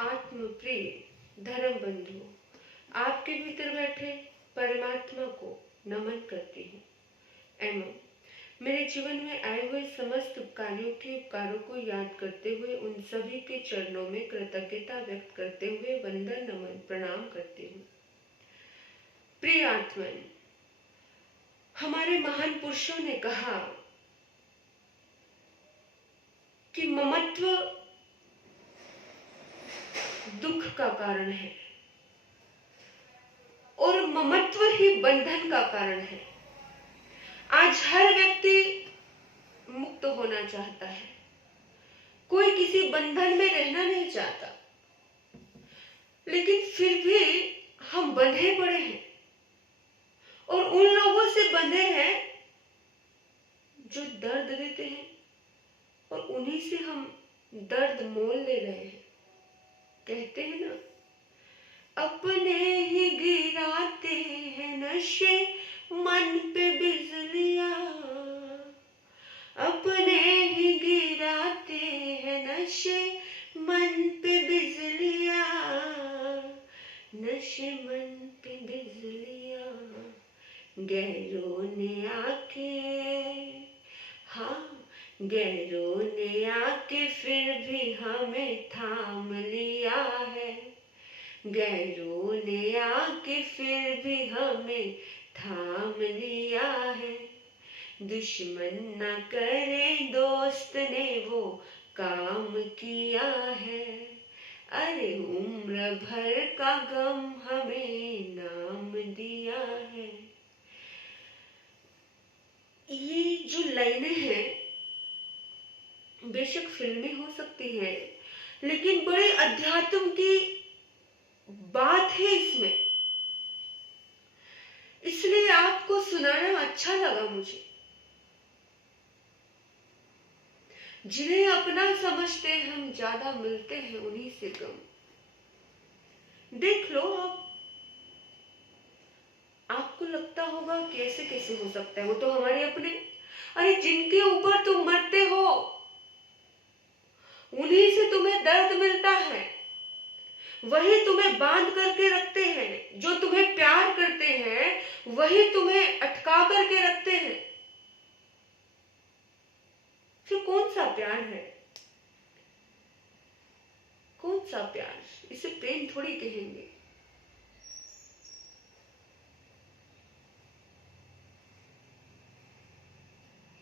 आत्म प्रिय धर्म बंधु, आपके भीतर बैठे परमात्मा को नमन करती हूँ एवं मेरे जीवन में आए हुए समस्त उपकारियों के उपकारों को याद करते हुए उन सभी के चरणों में कृतज्ञता व्यक्त करते हुए वंदन नमन प्रणाम करती हूँ। प्रिय आत्मन, हमारे महान पुरुषों ने कहा कि ममत्व दुख का कारण है और ममत्व ही बंधन का कारण है। आज हर व्यक्ति मुक्त होना चाहता है, कोई किसी बंधन में रहना नहीं चाहता, लेकिन फिर भी हम बंधे पड़े हैं और उन लोगों से बंधे हैं जो दर्द देते हैं और उन्हीं से हम दर्द मोल ले रहे हैं। कहते हैं ना, अपने ही गिराते हैं नशे मन पे बिजलियां, अपने ही गिराते हैं नशे मन पे बिजलियां, नशे मन पे बिजलियां, गैरों ने आके, हाँ गैरों ने आके फिर भी हमें थाम लिया है, गैरों ने आके फिर भी हमें थाम लिया है। दुश्मन न करे दोस्त ने वो काम किया है, अरे उम्र भर का गम हमें नाम दिया है। ये जो लाइनें हैं बेशक फिल्मी हो सकती है, लेकिन बड़े अध्यात्म की बात है इसमें, इसलिए आपको सुनाना अच्छा लगा मुझे। जिन्हें अपना समझते हम ज्यादा मिलते हैं उन्हीं से कम। देख लो आपको लगता होगा कैसे कैसे हो सकता है, वो तो हमारे अपने, अरे जिनके ऊपर तुम मरते हो उन्हीं से तुम्हें दर्द मिलता है, वही तुम्हें बांध करके रखते हैं, जो तुम्हें प्यार करते हैं वही तुम्हें अटका करके रखते हैं। फिर कौन सा प्यार है, कौन सा प्यार, इसे प्रेम थोड़ी कहेंगे।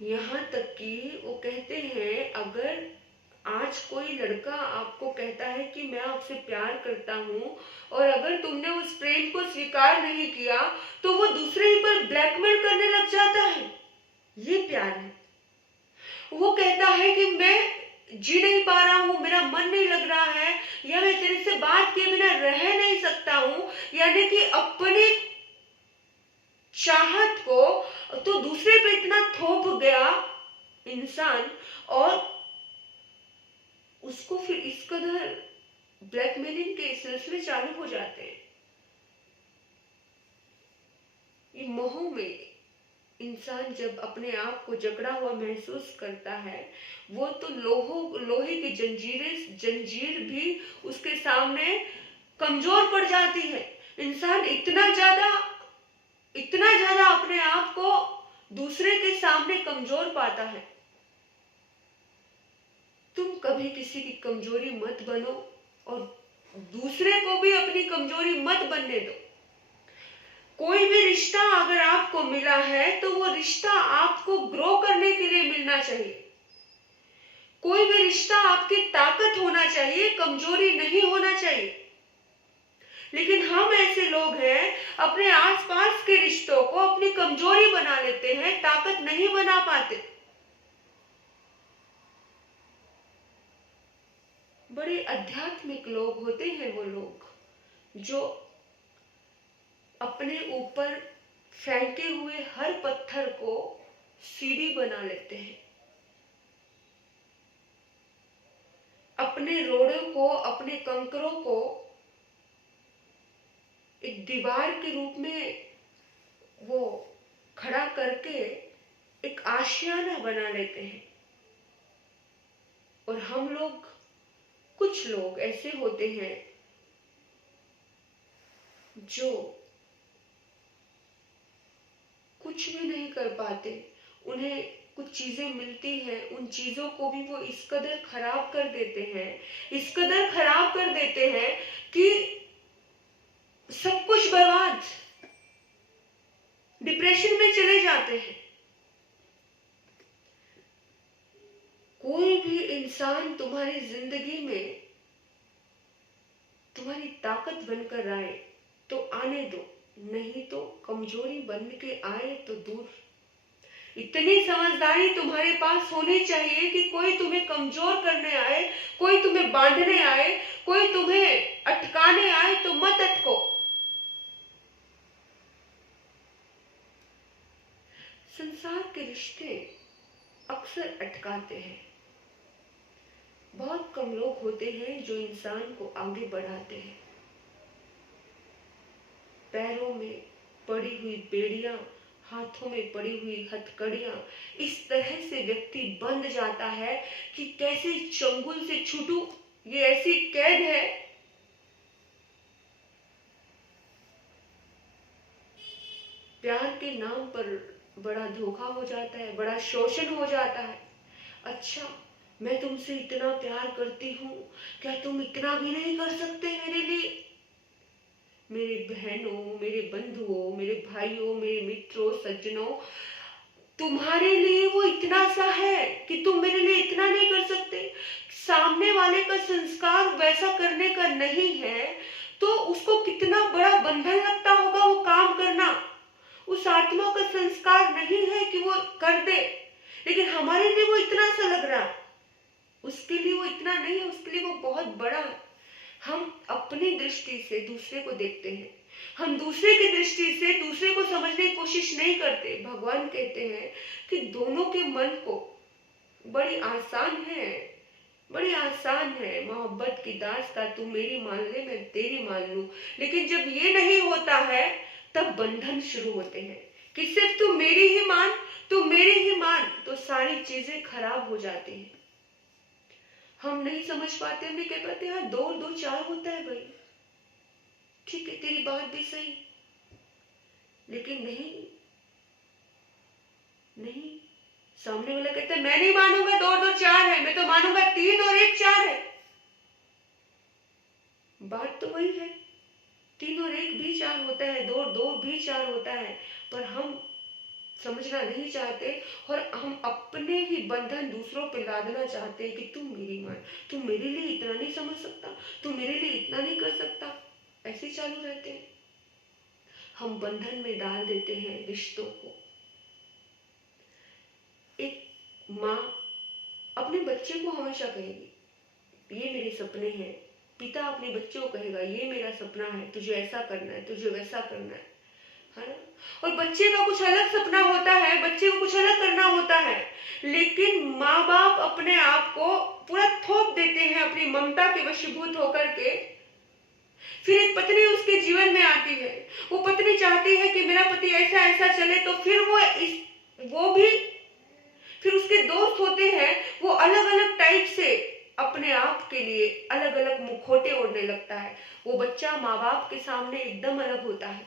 यहां तक कि वो कहते हैं, अगर आज कोई लड़का आपको कहता है कि मैं आपसे प्यार करता हूं और अगर तुमने उस प्रेम को स्वीकार नहीं किया तो वो दूसरे ही पर ब्लैकमेल करने लग जाता है। ये प्यार है। वो कहता है कि मैं जी नहीं पा रहा हूं, मेरा मन नहीं लग रहा है, या मैं तेरे से बात किए बिना रह नहीं सकता हूं, यानी कि अपनी चाहत को तो दूसरे पे इतना थोप गया इंसान और उसको फिर इस कदर ब्लैकमेलिंग के सिलसिले चालू हो जाते हैं। ये मोह में इंसान जब अपने आप को जकड़ा हुआ महसूस करता है, वो तो लोहे की जंजीर भी उसके सामने कमजोर पड़ जाती है। इंसान इतना ज्यादा अपने आप को दूसरे के सामने कमजोर पाता है। तुम कभी किसी की कमजोरी मत बनो और दूसरे को भी अपनी कमजोरी मत बनने दो। कोई भी रिश्ता अगर आपको मिला है तो वो रिश्ता आपको ग्रो करने के लिए मिलना चाहिए। कोई भी रिश्ता आपकी ताकत होना चाहिए, कमजोरी नहीं होना चाहिए। लेकिन हम ऐसे लोग हैं, अपने आसपास के रिश्तों को अपनी कमजोरी बना लेते हैं, ताकत नहीं बना पाते। बड़े आध्यात्मिक लोग होते हैं वो लोग जो अपने ऊपर फेंके हुए हर पत्थर को सीढ़ी बना लेते हैं, अपने रोड़ों को, अपने कंकरों को एक दीवार के रूप में वो खड़ा करके एक आशियाना बना लेते हैं। और हम लोग कुछ लोग ऐसे होते हैं जो कुछ भी नहीं कर पाते, उन्हें कुछ चीजें मिलती हैं, उन चीजों को भी वो इस कदर खराब कर देते हैं, इस कदर खराब कर देते हैं कि सब कुछ बर्बाद, डिप्रेशन में चले जाते हैं। कोई भी इंसान तुम्हारी जिंदगी में तुम्हारी ताकत बनकर आए तो आने दो, नहीं तो कमजोरी बन के आए तो दूर। इतनी समझदारी तुम्हारे पास होनी चाहिए कि कोई तुम्हें कमजोर करने आए, कोई तुम्हें बांधने आए, कोई तुम्हें अटकाने आए तो मत अटको। संसार के रिश्ते अक्सर अटकाते हैं। बहुत कम लोग होते हैं जो इंसान को आगे बढ़ाते हैं। पैरों में पड़ी हुई बेड़ियां, हाथों में पड़ी हुई हथकड़ियां, इस तरह से व्यक्ति बंध जाता है कि कैसे चंगुल से छूटूं, ये ऐसी कैद है। प्यार के नाम पर बड़ा धोखा हो जाता है, बड़ा शोषण हो जाता है। अच्छा, मैं तुमसे इतना प्यार करती हूँ, क्या तुम इतना भी नहीं कर सकते मेरे लिए? मेरे बहनों, मेरे बंधुओं, मेरे भाइयों, मेरे मित्रों, सज्जनों, तुम्हारे लिए वो इतना सा है कि तुम मेरे लिए इतना नहीं कर सकते। सामने वाले का संस्कार वैसा करने का नहीं है तो उसको कितना बड़ा बंधन लगता होगा वो काम करना। उस आत्मा का संस्कार नहीं है कि वो कर दे, लेकिन हमारे लिए वो इतना सा लग रहा है, उसके लिए वो इतना नहीं है, उसके लिए वो बहुत बड़ा है। हम अपनी दृष्टि से दूसरे को देखते हैं, हम दूसरे की दृष्टि से दूसरे को समझने की कोशिश नहीं करते। भगवान कहते हैं कि दोनों के मन को बड़ी आसान है, बड़ी आसान है मोहब्बत की दास्तां, तू मेरी मान ले मैं तेरी मान लूं। लेकिन जब ये नहीं होता है तब बंधन शुरू होते हैं कि सिर्फ तू मेरी ही मान, तू मेरी ही मान, तो सारी चीजें खराब हो जाती हैं। हम नहीं समझ पाते, हम नहीं कह पाते हाँ 2 और 2 4 होता है भाई, ठीक है तेरी बात भी सही, लेकिन नहीं, नहीं, सामने वाला कहता है मैं नहीं मानूंगा 2 और 2 4 है, मैं तो मानूंगा 3 और 1 4 है। बात तो वही है, 3 और 1 भी 4 होता है, 2 और 2 भी 4 होता है, पर हम समझना नहीं चाहते और हम अपने ही बंधन दूसरों पे लादना चाहते हैं कि तुम मेरी मान, तुम मेरे लिए इतना नहीं समझ सकता, तुम मेरे लिए इतना नहीं कर सकता, ऐसे चालू रहते हैं। हम बंधन में डाल देते हैं रिश्तों को। एक माँ अपने बच्चे को हमेशा कहेगी ये मेरे सपने हैं, पिता अपने बच्चे को कहेगा ये मेरा सपना है, तुझे ऐसा करना है, तुझे वैसा करना है ना? और बच्चे का कुछ अलग सपना होता है, बच्चे को कुछ अलग करना होता है, लेकिन माँ बाप अपने आप को पूरा थोप देते हैं अपनी ममता के वशीभूत होकर के। फिर एक पत्नी उसके जीवन में आती है, वो पत्नी चाहती है कि मेरा पति ऐसा ऐसा चले, तो फिर वो भी, फिर उसके दोस्त होते हैं, वो अलग अलग टाइप से अपने आप के लिए अलग अलग मुखौटे ओढ़ने लगता है। वो बच्चा माँ बाप के सामने एकदम अलग होता है,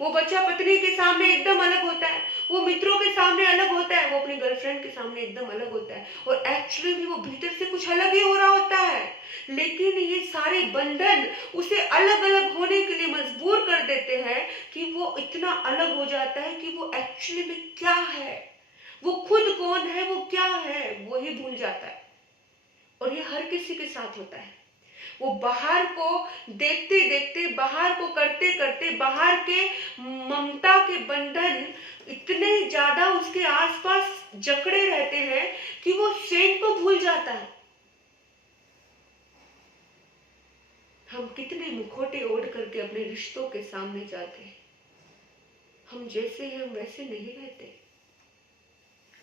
वो बच्चा पत्नी के सामने एकदम अलग होता है, वो मित्रों के सामने अलग होता है, वो अपनी गर्लफ्रेंड के सामने एकदम अलग होता है, और एक्चुअली भी वो भीतर से कुछ अलग ही हो रहा होता है। लेकिन ये सारे बंधन उसे अलग अलग होने के लिए मजबूर कर देते हैं कि वो इतना अलग हो जाता है कि वो एक्चुअली में क्या है, वो खुद कौन है, वो क्या है, वो ही भूल जाता है। और ये हर किसी के साथ होता है। वो बाहर को देखते देखते, बाहर को करते करते, बाहर के ममता के बंधन इतने ज्यादा उसके आसपास जकड़े रहते हैं कि वो स्वयं को भूल जाता है। हम कितने मुखौटे ओढ़ करके अपने रिश्तों के सामने जाते हैं। हम जैसे हैं हम वैसे नहीं रहते।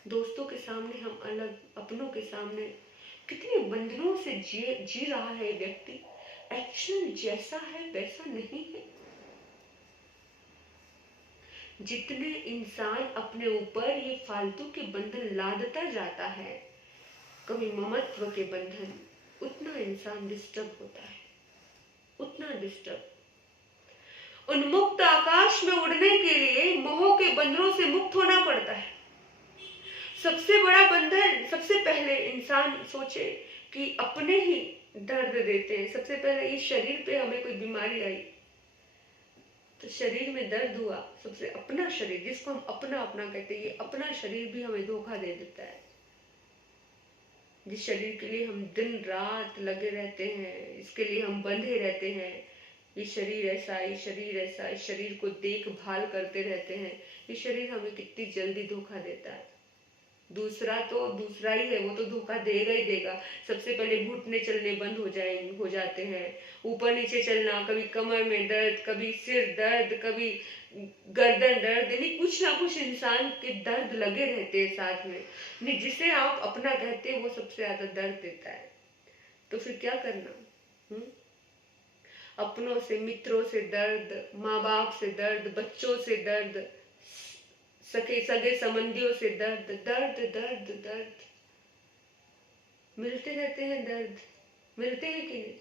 दोस्तों के सामने हम अलग, अपनों के सामने कितने बंधनों से जी रहा है व्यक्ति, एक्चुअल जैसा है वैसा नहीं है। जितने इंसान अपने ऊपर ये फालतू के बंधन लादता जाता है, कभी ममत्व के बंधन, उतना इंसान डिस्टर्ब होता है, उतना डिस्टर्ब। उन्मुक्त आकाश में उड़ने के लिए मोह के बंधनों से मुक्त होना पड़ता है। सबसे बड़ा बंधन, सबसे पहले इंसान सोचे कि अपने ही दर्द देते हैं। सबसे पहले इस शरीर पे हमें कोई बीमारी आई तो शरीर में दर्द हुआ, सबसे अपना शरीर जिसको हम अपना अपना कहते हैं, ये अपना शरीर भी हमें धोखा दे देता है। जिस शरीर के लिए हम दिन रात लगे रहते हैं, इसके लिए हम बंधे रहते हैं, ये शरीर ऐसा, ये शरीर ऐसा, इस शरीर को देखभाल करते रहते हैं, ये शरीर हमें कितनी जल्दी धोखा देता है। दूसरा तो दूसरा ही है, वो तो धोखा देगा ही देगा। सबसे पहले घुटने चलने बंद हो जाते हैं, ऊपर नीचे चलना, कभी कमर में दर्द, कभी सिर दर्द, कभी गर्दन दर्द, यानी कुछ ना कुछ इंसान के दर्द लगे रहते हैं साथ में। जिसे आप अपना कहते हैं वो सबसे ज्यादा दर्द देता है। तो फिर क्या करना? अपनों से, मित्रों से दर्द, माँ बाप से दर्द, बच्चों से दर्द, सगे संबंधियों से दर्द, दर्द दर्द दर्द मिलते रहते हैं। दर्द मिलते हैं कि नहीं?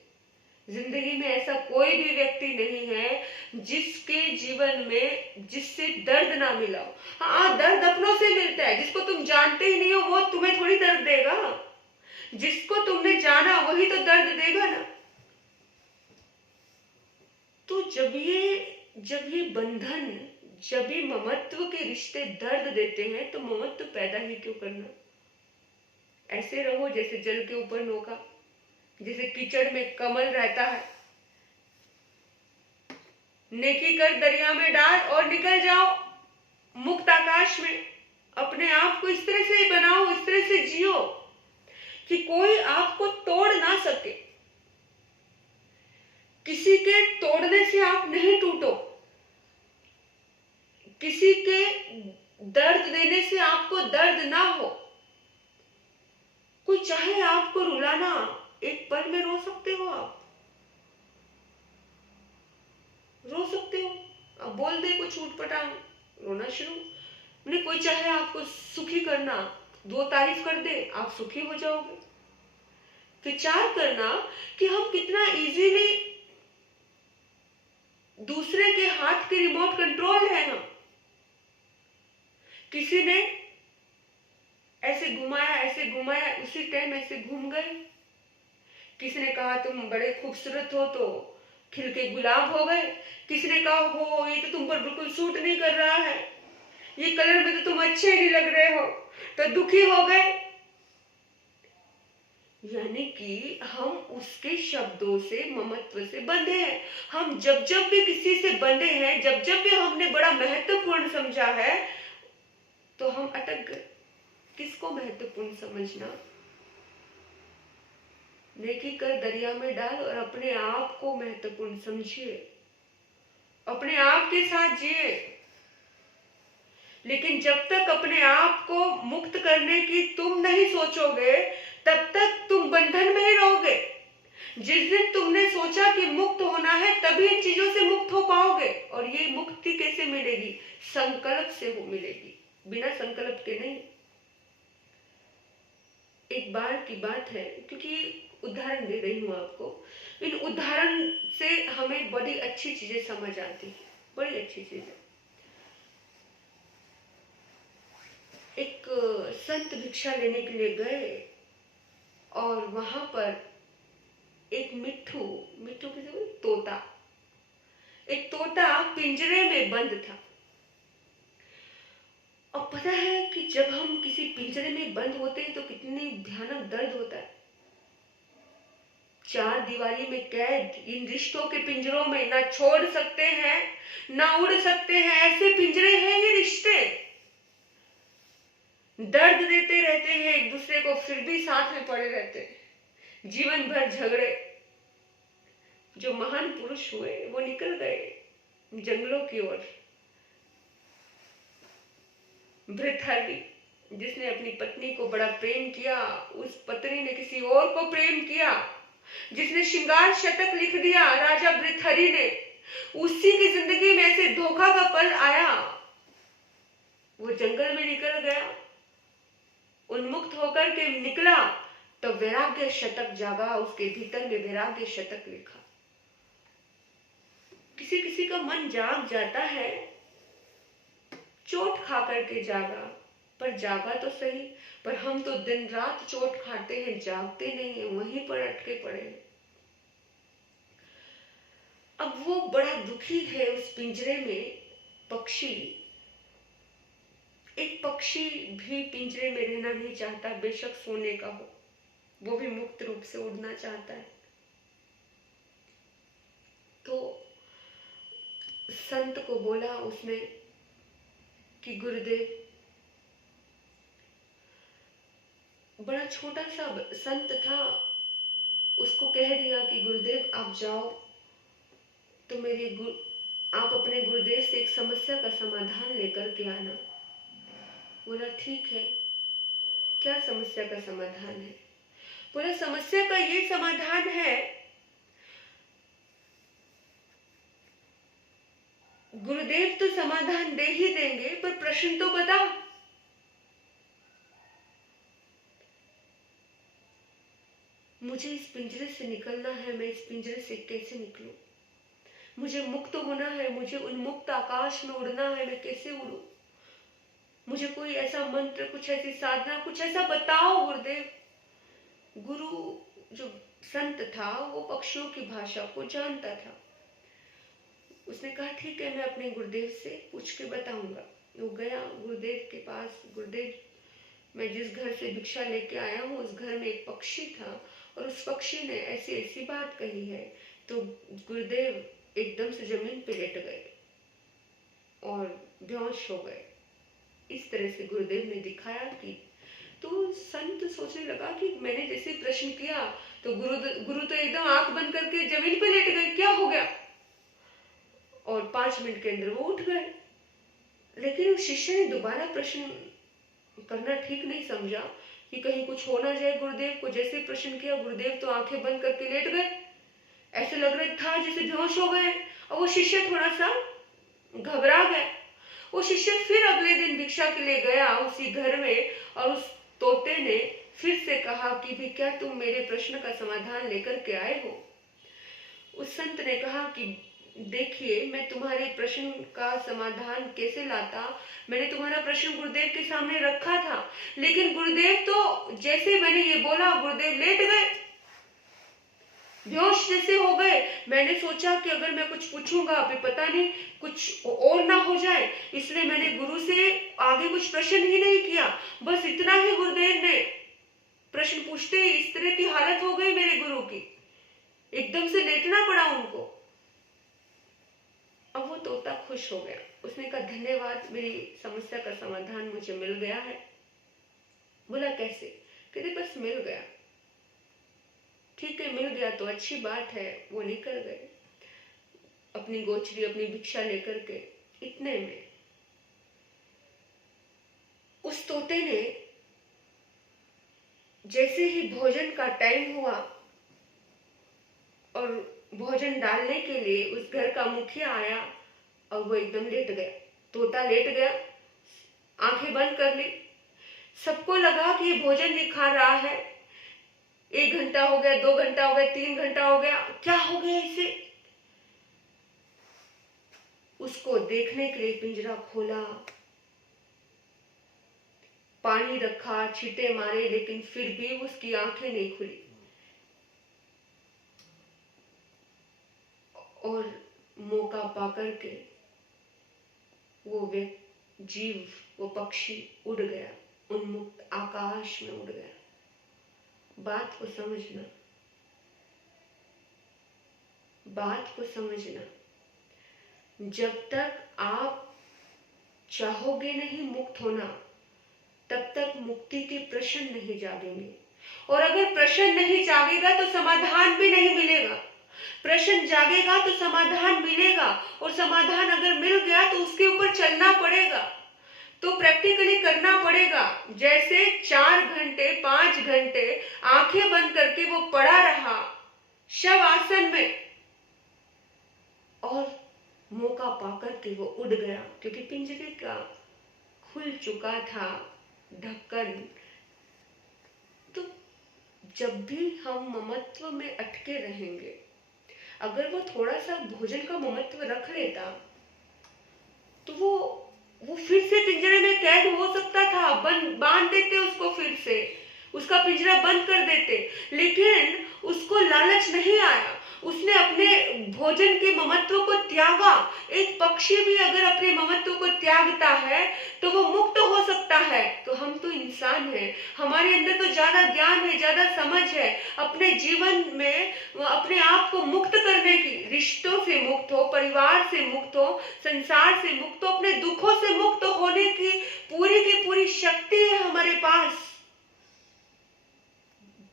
जिंदगी में ऐसा कोई भी व्यक्ति नहीं है जिसके जीवन में जिससे दर्द ना मिला हो। हाँ, दर्द अपनों से मिलता है। जिसको तुम जानते ही नहीं हो वो तुम्हें थोड़ी दर्द देगा। जिसको तुमने जाना वही तो दर्द देगा ना। तो जब ये बंधन, जब ये ममत्व के रिश्ते दर्द देते हैं तो ममत्व पैदा ही क्यों करना? ऐसे रहो जैसे जल के ऊपर नौका, जैसे कीचड़ में कमल रहता है। नेकी कर दरिया में डाल और निकल जाओ मुक्त आकाश में। अपने आप को इस तरह से बनाओ, इस तरह से जियो कि कोई आपको तोड़ ना सके। किसी के तोड़ने से आप नहीं टूटो, किसी के दर्द देने से आपको दर्द ना हो। कोई चाहे आपको रुलाना, एक पल में रो सकते हो, आप रो सकते हो। आप बोल दे कुछ उठपटांग, रोना शुरू। नहीं, कोई चाहे आपको सुखी करना, 2 तारीफ कर दे, आप सुखी हो जाओगे। विचार करना कि हम कितना इजीली दूसरे के हाथ के रिमोट कंट्रोल है। हम किसी ने ऐसे घुमाया, उसी टाइम ऐसे घूम गए। किसी ने कहा तुम बड़े खूबसूरत हो तो खिल के गुलाब हो गए। किसी ने कहा हो ये तो तुम पर बिल्कुल सूट नहीं कर रहा है, ये कलर में तो तुम अच्छे नहीं लग रहे हो, तो दुखी हो गए। यानी कि हम उसके शब्दों से, ममत्व से बंधे हैं। हम जब जब भी किसी से बंधे हैं, जब जब भी हमने बड़ा महत्वपूर्ण समझा है तो हम अटक गए। किसको महत्वपूर्ण समझना? नेकी कर दरिया में डाल और अपने आप को महत्वपूर्ण समझिए, अपने आप के साथ जिए। लेकिन जब तक अपने आप को मुक्त करने की तुम नहीं सोचोगे तब तक तुम बंधन में ही रहोगे। जिस दिन तुमने सोचा कि मुक्त होना है तभी इन चीजों से मुक्त हो पाओगे। और ये मुक्ति कैसे मिलेगी? संकल्प से हो मिलेगी, बिना संकल्प के नहीं। एक बार की बात है, क्योंकि उदाहरण दे रही हूं आपको, इन उदाहरण से हमें बड़ी अच्छी चीजें समझ आती है, बड़ी अच्छी चीजें। एक संत भिक्षा लेने के लिए गए और वहां पर एक मिट्ठू की तोता, एक तोता पिंजरे में बंद था। और पता है कि जब हम किसी पिंजरे में बंद होते हैं तो कितनी भयानक दर्द होता है। 4 दीवारी में कैद, इन रिश्तों के पिंजरों में, ना छोड़ सकते हैं ना उड़ सकते हैं, ऐसे पिंजरे हैं ये रिश्ते। दर्द देते रहते हैं एक दूसरे को, फिर भी साथ में पड़े रहते हैं, जीवन भर झगड़े। जो महान पुरुष हुए वो निकल गए जंगलों की ओर। भृतहरि जिसने अपनी पत्नी को बड़ा प्रेम किया, उस पत्नी ने किसी और को प्रेम किया। जिसने श्रृंगार शतक लिख दिया राजा भृतहरि ने, उसी की जिंदगी में ऐसे धोखा का पल आया। वो जंगल में निकल गया, उन्मुक्त होकर के निकला तो वैराग्य शतक जागा, उसके भीतर में वैराग्य शतक लिखा। किसी किसी का मन जाग जाता है, चोट खा करके जागा, पर जागा तो सही, पर हम तो दिन रात चोट खाते हैं, जागते नहीं है, वहीं पर अटके पड़े हैं। अब वो बड़ा दुखी है उस पिंजरे में पक्षी। एक पक्षी भी पिंजरे में रहना नहीं चाहता, बेशक सोने का हो, वो भी मुक्त रूप से उड़ना चाहता है। तो संत को बोला उसने कि गुरुदेव, बड़ा छोटा सा संत था, उसको कह दिया कि गुरुदेव आप जाओ तो आप अपने गुरुदेव से एक समस्या का समाधान लेकर के आना। बोला ठीक है, क्या समस्या का समाधान है? बोला समस्या का ये समाधान है, गुरुदेव तो समाधान दे ही देंगे, पर प्रश्न तो बता। मुझे इस पिंजरे से निकलना है, मैं इस पिंजरे से कैसे निकलूं? मुझे मुक्त होना है, मुझे उन्मुक्त आकाश में उड़ना है, मैं कैसे उड़ूं? मुझे कोई ऐसा मंत्र, कुछ ऐसी साधना, कुछ ऐसा बताओ गुरुदेव। गुरु जो संत था वो पक्षियों की भाषा को जानता था। उसने कहा ठीक है, मैं अपने गुरुदेव से पूछ के बताऊंगा। वो गया गुरुदेव के पास। गुरुदेव, मैं जिस घर से भिक्षा लेके आया हूँ उस घर में एक पक्षी था और उस पक्षी ने ऐसी ऐसी बात कही है। तो गुरुदेव एकदम से जमीन पे लेट गए और बेहोश हो गए। इस तरह से गुरुदेव ने दिखाया कि, तो संत सोचने लगा कि मैंने जैसे प्रश्न किया तो गुरु तो एकदम आंख बंद करके जमीन पे लेट गए, क्या हो गया? और 5 मिनट के अंदर वो उठ गए। लेकिन उस शिष्य ने दोबारा प्रश्न करना ठीक नहीं समझा कि कहीं कुछ हो ना जाए गुरुदेव को। जैसे प्रश्न किया, गुरुदेव तो आंखें बंद करके लेट गए, ऐसे लग रहा था जैसे बेहोश हो गए। और वो शिष्य थोड़ा सा घबरा गया। वो शिष्य फिर अगले दिन भिक्षा के लिए गया उसी घर में और उस तोते ने फिर से कहा कि भी क्या तुम मेरे प्रश्न का समाधान लेकर के आए हो? उस संत ने कहा कि देखिए, मैं तुम्हारे प्रश्न का समाधान कैसे लाता, मैंने तुम्हारा प्रश्न गुरुदेव के सामने रखा था, लेकिन गुरुदेव तो जैसे मैंने ये बोला गुरुदेव लेट गए, बेहोश जैसे हो गए। मैंने सोचा कि अगर मैं कुछ पूछूंगा अभी पता नहीं कुछ और ना हो जाए, इसलिए मैंने गुरु से आगे कुछ प्रश्न ही नहीं किया। बस इतना ही गुरुदेव ने प्रश्न पूछते ही इस तरह की हालत हो गई मेरे गुरु की, एकदम से लेटना पड़ा उनको। अब वो तोता खुश हो गया। उसने कहा धन्यवाद, मेरी समस्या का समाधान मुझे मिल गया है। बोला कैसे? कहते बस मिल गया। ठीक है, मिल गया तो अच्छी बात है। वो निकल गए अपनी गोचरी, अपनी भिक्षा लेकर के। इतने में उस तोते ने जैसे ही भोजन का टाइम हुआ और भोजन डालने के लिए उस घर का मुखिया आया और वो एकदम लेट गया। तोता लेट गया, आंखें बंद कर ली। सबको लगा कि ये भोजन नहीं खा रहा है। 1 घंटा हो गया, 2 घंटा हो गया, 3 घंटा हो गया, क्या हो गया इसे? उसको देखने के लिए पिंजरा खोला, पानी रखा, छींटे मारे, लेकिन फिर भी उसकी आंखें नहीं खुली। और मौका पाकर के वो जीव, वो पक्षी उड़ गया, उन्मुक्त आकाश में उड़ गया। बात को समझना, बात को समझना। जब तक आप चाहोगे नहीं मुक्त होना, तब तक मुक्ति के प्रश्न नहीं जागेंगे। और अगर प्रश्न नहीं जागेगा तो समाधान भी नहीं मिलेगा। प्रश्न जागेगा तो समाधान मिलेगा, और समाधान अगर मिल गया तो उसके ऊपर चलना पड़ेगा। तो प्रैक्टिकली करना पड़ेगा। जैसे 4 घंटे 5 घंटे आंखें बंद करके वो पड़ा रहा शव आसन में, और मौका पाकर के वो उड़ गया, क्योंकि पिंजरे का खुल चुका था ढक्कन। तो जब भी हम ममत्व में अटके रहेंगे, अगर वो थोड़ा सा भोजन का ममत्व रख लेता तो वो फिर से पिंजरे में कैद हो सकता था, बांध देते उसको, फिर से उसका पिंजरा बंद कर देते, लेकिन उसको लालच नहीं आया, उसने अपने भोजन के ममत्व को त्यागा। एक पक्षी भी अगर अपने ममत्व को त्यागता है तो वो मुक्त हो सकता है। तो हम तो इंसान हैं, हमारे अंदर तो ज्यादा ज्ञान है, ज्यादा समझ है, अपने जीवन में अपने आप को मुक्त करने की, रिश्तों से मुक्त हो, परिवार से मुक्त हो, संसार से मुक्त हो, अपने दुखों से मुक्त होने की पूरी शक्ति है हमारे पास।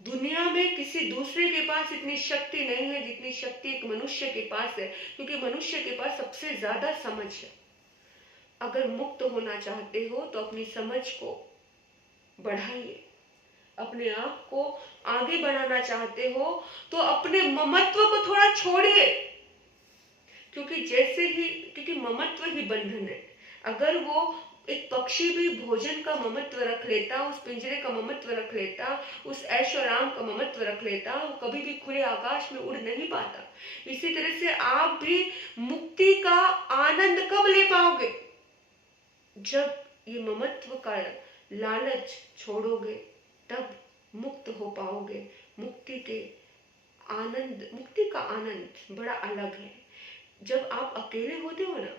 दुनिया में किसी दूसरे के पास इतनी शक्ति नहीं है जितनी शक्ति एक मनुष्य के पास है, क्योंकि मनुष्य के पास सबसे ज्यादा समझ है। अगर मुक्त होना चाहते हो तो अपनी समझ को बढ़ाइए, अपने आप को आगे बढ़ाना चाहते हो तो अपने ममत्व को थोड़ा छोड़िए, क्योंकि ममत्व ही बंधन है। अगर वो एक पक्षी भी भोजन का ममत्व रख लेता, उस पिंजरे का ममत्व रख लेता, उस ऐशो आराम का ममत्व रख लेता, वो कभी भी खुले आकाश में उड़ नहीं पाता। इसी तरह से आप भी मुक्ति का आनंद कब ले पाओगे? जब ये ममत्व का लालच छोड़ोगे, तब मुक्त हो पाओगे। मुक्ति का आनंद बड़ा अलग है। जब आप अकेले होते हो ना,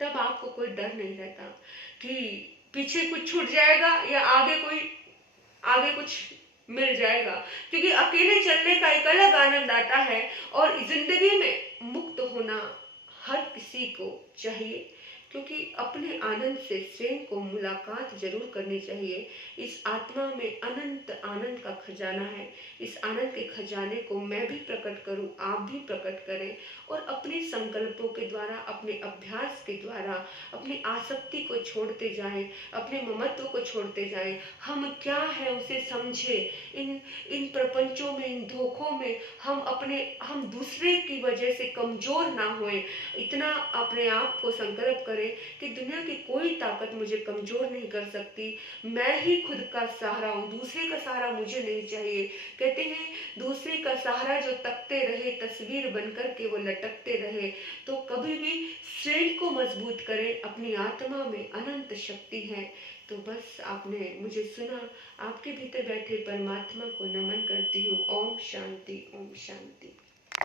तब आपको कोई डर नहीं रहता कि पीछे कुछ छूट जाएगा या आगे कुछ मिल जाएगा, क्योंकि अकेले चलने का एक अलग आनंद आता है। और जिंदगी में मुक्त होना हर किसी को चाहिए, क्योंकि अपने आनंद से स्वयं को मुलाकात जरूर करनी चाहिए। इस आत्मा में अनंत आनंद का खजाना है। इस आनंद के खजाने को मैं भी प्रकट करूं, आप भी प्रकट करें, और अपने संकल्पों के द्वारा, अपने अभ्यास के द्वारा अपनी आसक्ति को छोड़ते जाएं, अपने ममत्व को छोड़ते जाएं। हम क्या है उसे समझे। इन प्रपंचों में, इन धोखों में हम दूसरे की वजह से कमजोर ना होए। इतना अपने आप को संकल्प करें कि दुनिया की कोई ताकत मुझे कमजोर नहीं कर सकती। मैं ही खुद का सहारा हूँ, दूसरे का सहारा मुझे नहीं चाहिए। कहते हैं दूसरे का सहारा जो तकते रहे, तस्वीर बनकर के वो लटकते रहे। तो कभी भी स्वयं को मजबूत करें, अपनी आत्मा में अनंत शक्ति है। तो बस आपने मुझे सुना, आपके भीतर बैठे परमात्मा को नमन करती हूँ। ओम शांति, ओम शांति।